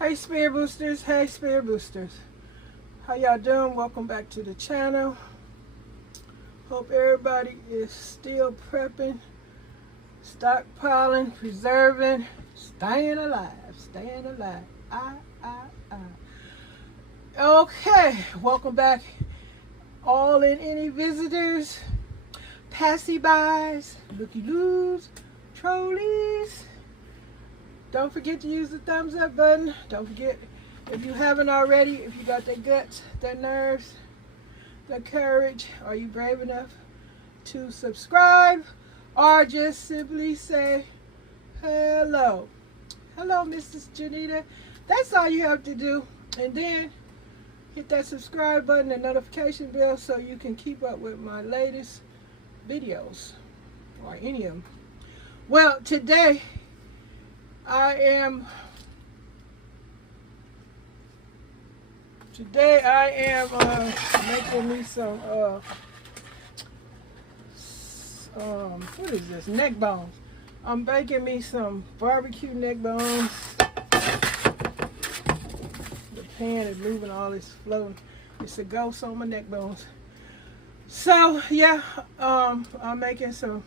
Hey Spirit Boosters, hey Spirit Boosters. How y'all doing? Welcome back to the channel. Hope everybody is still prepping, stockpiling, preserving, staying alive, staying alive. Okay, welcome back all and any visitors, passy-bys, looky-loos, trolleys. Don't forget to use the thumbs up button. Don't forget, if you haven't already, if you got the guts, the nerves, the courage, are you brave enough to subscribe or just simply say hello? Hello, Mrs. Jenita. That's all you have to do. And then hit that subscribe button and notification bell so you can keep up with my latest videos or any of them. Well, today I am making me some what is this, neck bones. I'm baking me some barbecue neck bones. The pan is moving, all this floating. It's a ghost on my neck bones. So yeah, I'm making some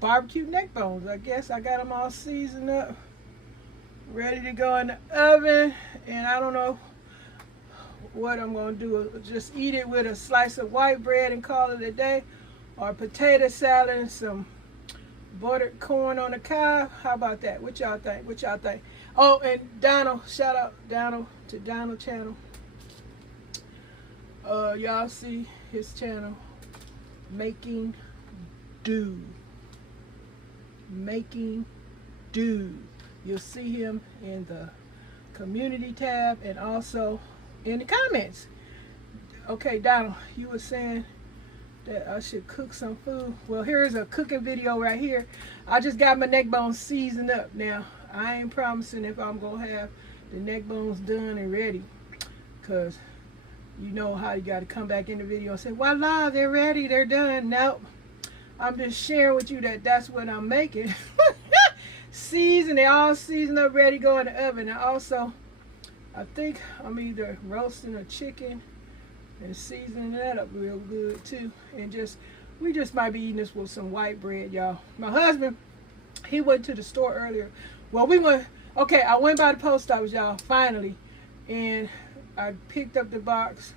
barbecue neck bones. I guess I got them all seasoned up, ready to go in the oven. And I don't know what I'm going to do. Just eat it with a slice of white bread and call it a day, or potato salad and some buttered corn on the cob. How about that? What y'all think? What y'all think? Oh, and Donald, shout out Donald to Donald channel. Y'all see his channel, Making Do. Making Do. You'll see him in the community tab and also in the comments. Okay, Donald, you were saying that I should cook some food. Well, here's a cooking video right here. I just got my neck bones seasoned up. Now, I ain't promising if I'm gonna have the neck bones done and ready, because you know how you got to come back in the video and say, voila, they're ready, they're done. Nope. I'm just sharing with you that that's what I'm making. Seasoned, they all seasoned up, ready to go in the oven. And also, I think I'm either roasting a chicken and seasoning that up real good too. And we just might be eating this with some white bread, y'all. My husband, he went to the store earlier. Well, I went by the post office, y'all, finally. And I picked up the box,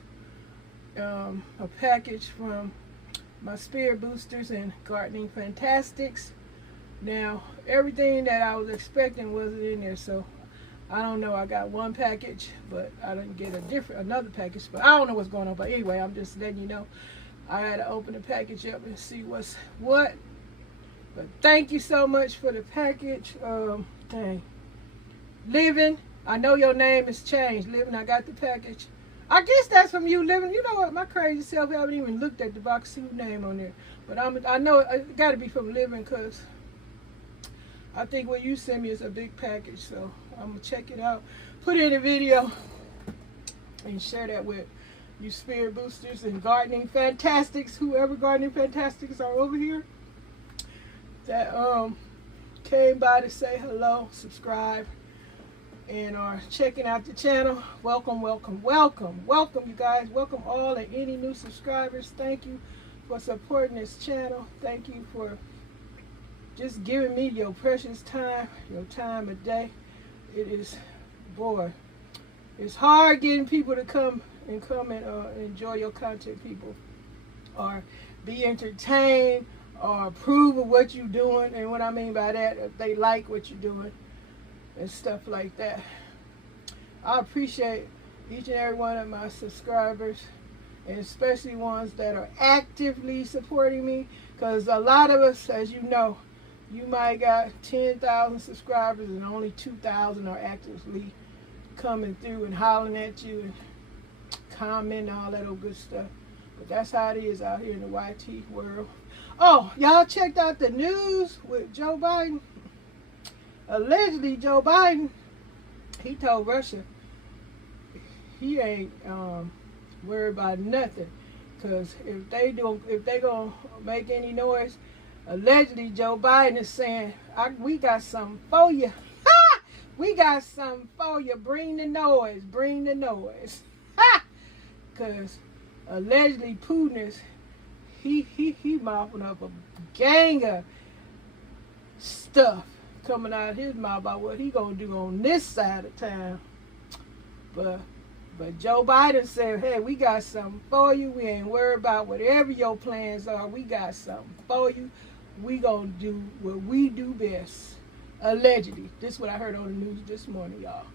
a package from my Spirit Boosters and Gardening Fantastics. Now, everything that I was expecting wasn't in there, so I don't know. I got one package, but I didn't get another package. But I don't know what's going on. But anyway, I'm just letting you know. I had to open the package up and see what's what. But thank you so much for the package. Dang. Living, I know your name has changed. Living, I got the package. I guess that's from you, Living. You know what? My crazy self haven't even looked at the box, see your name on there. But I know it got to be from Living, because I think what you sent me is a big package. So I'm going to check it out, put it in a video, and share that with you Spirit Boosters and Gardening Fantastics, whoever Gardening Fantastics are over here that came by to say hello, subscribe, and are checking out the channel. Welcome, welcome, welcome, welcome, you guys. Welcome all and any new subscribers. Thank you for supporting this channel. Thank you for just giving me your precious time, your time of day. It is, boy, it's hard getting people to come and enjoy your content, people, or be entertained or approve of what you're doing. And what I mean by that, if they like what you're doing and stuff like that. I appreciate each and every one of my subscribers, and especially ones that are actively supporting me, because a lot of us, as you know, you might got 10,000 subscribers and only 2,000 are actively coming through and hollering at you and commenting and all that old good stuff. But that's how it is out here in the YT world. Oh, y'all checked out the news with Joe Biden? Allegedly, Joe Biden, he told Russia he ain't worried about nothing, because if they gonna make any noise, allegedly Joe Biden is saying, we got something for you. We got something for you. Bring the noise. Bring the noise. Because allegedly Putin is, he mopping up a gang of stuff coming out of his mouth about what he gonna do on this side of town. But Joe Biden said, hey, we got something for you. We ain't worried about whatever your plans are. We got something for you. We gonna do what we do best. Allegedly. This is what I heard on the news this morning, y'all.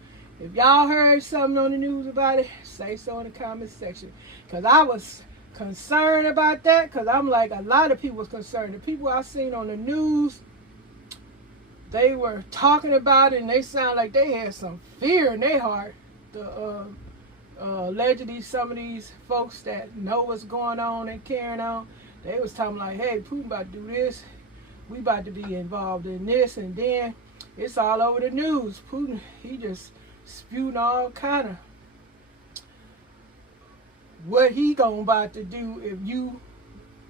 If y'all heard something on the news about it, say so in the comment section. Because I was concerned about that, because I'm like, a lot of people was concerned. The people I seen on the news, they were talking about it, and they sound like they had some fear in their heart. Allegedly, some of these folks that know what's going on and carrying on, they was talking like, hey, Putin about to do this. We about to be involved in this, and then it's all over the news. Putin, he just spewing all kind of what he about to do if you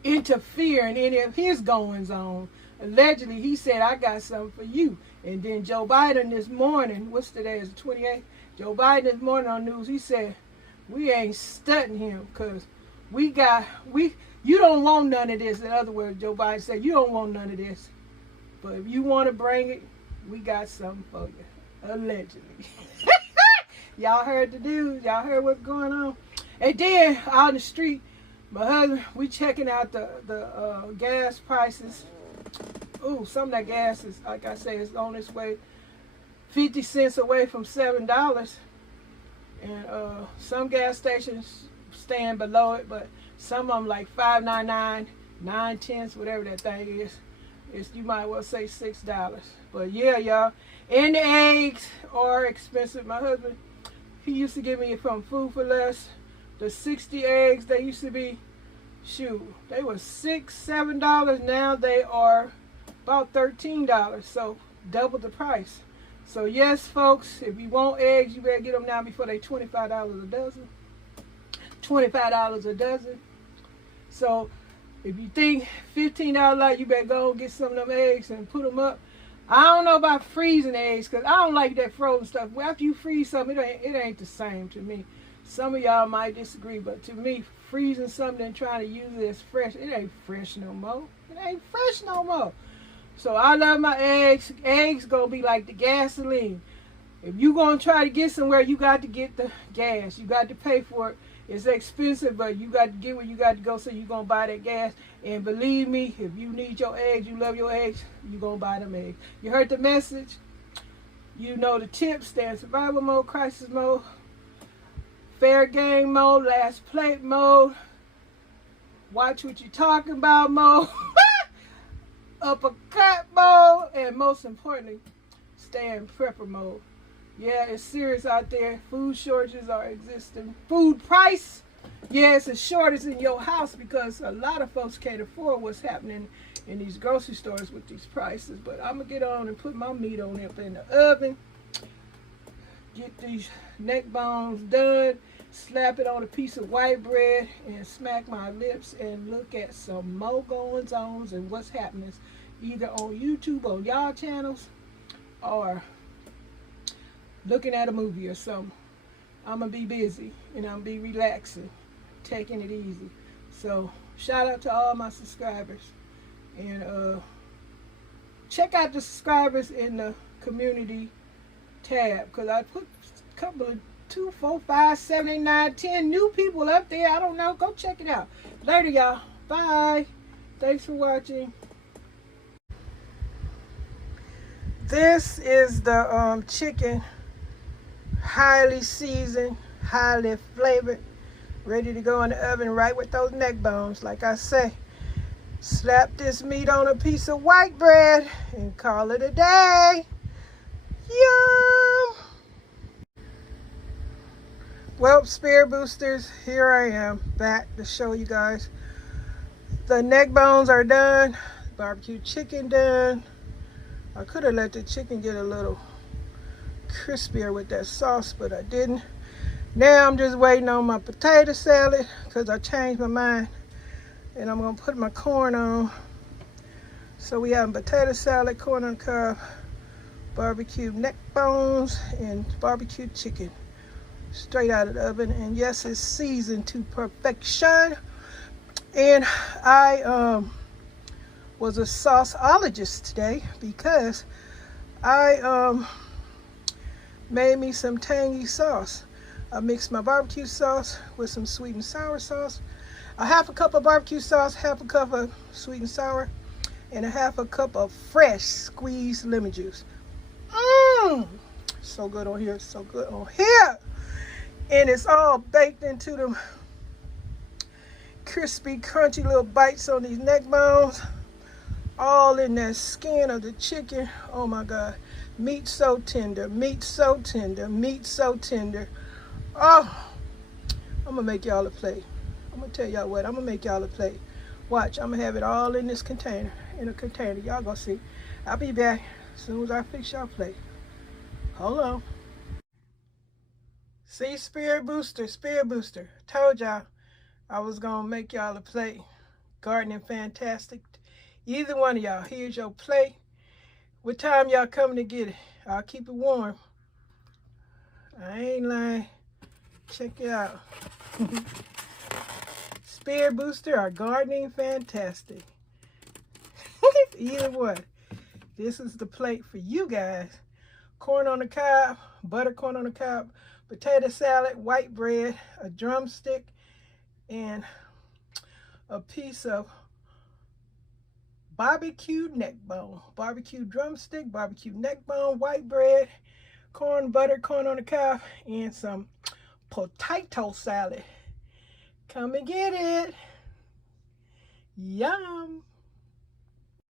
interfere in any of his goings on. Allegedly, he said, I got something for you. And then Joe Biden this morning, what's today, is the 28th? Joe Biden this morning on news, he said, we ain't stunting him because you don't want none of this. In other words, Joe Biden said, you don't want none of this. But if you want to bring it, we got something for you. Allegedly. Y'all heard the news. Y'all heard what's going on. And then out in the street, my husband, we checking out the gas prices. Ooh, some of that gas is, like I say, is on its way 50 cents away from $7. And some gas stations stand below it, but some of them like $5.99, 9/10, whatever that thing is. You might well say $6. But yeah, y'all. And the eggs are expensive. My husband, he used to give me it from Food for Less. The 60 eggs, they used to be, shoot, they were $6, $7. Now they are about $13. So double the price. So yes, folks, if you want eggs, you better get them now before they $25 a dozen. $25 a dozen. So if you think $15 out, you better go and get some of them eggs and put them up. I don't know about freezing eggs, because I don't like that frozen stuff. Well, after you freeze something, it ain't the same to me. Some of y'all might disagree, but to me, freezing something and trying to use it as fresh, it ain't fresh no more. It ain't fresh no more. So I love my eggs. Eggs gonna be like the gasoline. If you gonna try to get somewhere, you got to get the gas. You got to pay for it. It's expensive, but you got to get where you got to go, so you're going to buy that gas. And believe me, if you need your eggs, you love your eggs, you're going to buy them eggs. You heard the message? You know the tips. Stay in survival mode, crisis mode, fair game mode, last plate mode, watch what you're talking about mode, uppercut mode, and most importantly, stay in prepper mode. Yeah, it's serious out there. Food shortages are existing. Food price, yeah, it's a shortage in your house because a lot of folks can't afford what's happening in these grocery stores with these prices. But I'm going to get on and put my meat on up in the oven. Get these neck bones done. Slap it on a piece of white bread and smack my lips and look at some more goings-ons and what's happening either on YouTube, on y'all channels, or looking at a movie or something. I'm going to be busy and I'm going to be relaxing, taking it easy. So shout out to all my subscribers. And check out the subscribers in the community tab, because I put a couple of 2, 4, 5, 7, 8, 9, 10 new people up there. I don't know. Go check it out. Later, y'all. Bye. Thanks for watching. This is the chicken, highly seasoned, highly flavored, ready to go in the oven right with those neck bones. Like I say, slap this meat on a piece of white bread and call it a day. Yum! Well, Spirit Boosters, here I am back to show you guys. The neck bones are done, barbecue chicken done. I could have let the chicken get a little crispier with that sauce, but I didn't. Now I'm just waiting on my potato salad because I changed my mind, and I'm gonna put my corn on. So we have potato salad, corn on the cob, barbecue neck bones and barbecue chicken straight out of the oven. And yes, it's seasoned to perfection. And I was a sauceologist today because I made me some tangy sauce. I mixed my barbecue sauce with some sweet and sour sauce. A half a cup of barbecue sauce, half a cup of sweet and sour, and a half a cup of fresh squeezed lemon juice. So good on here, so good on here. And it's all baked into them crispy, crunchy little bites on these neck bones. All in that skin of the chicken. Oh my God. Meat so tender, meat so tender, meat so tender. Oh, I'm gonna make y'all a plate. I'm gonna tell y'all what, I'm gonna make y'all a plate. Watch, I'm gonna have it all in this container, in a container. Y'all gonna see. I'll be back as soon as I fix y'all plate. Hold on. See, Spirit Booster. Told y'all I was gonna make y'all a plate. Gardening fantastic. Either one of y'all, here's your plate. What time y'all coming to get it? I'll keep it warm. I ain't lying. Check it out. Spirit Booster or Gardening Fantastic. Either one. This is the plate for you guys. Corn on the cob, butter corn on the cob, potato salad, white bread, a drumstick, and a piece of barbecue neck bone. Barbecue drumstick, barbecue neck bone, white bread, corn, butter, corn on the cob, and some potato salad. Come and get it. Yum.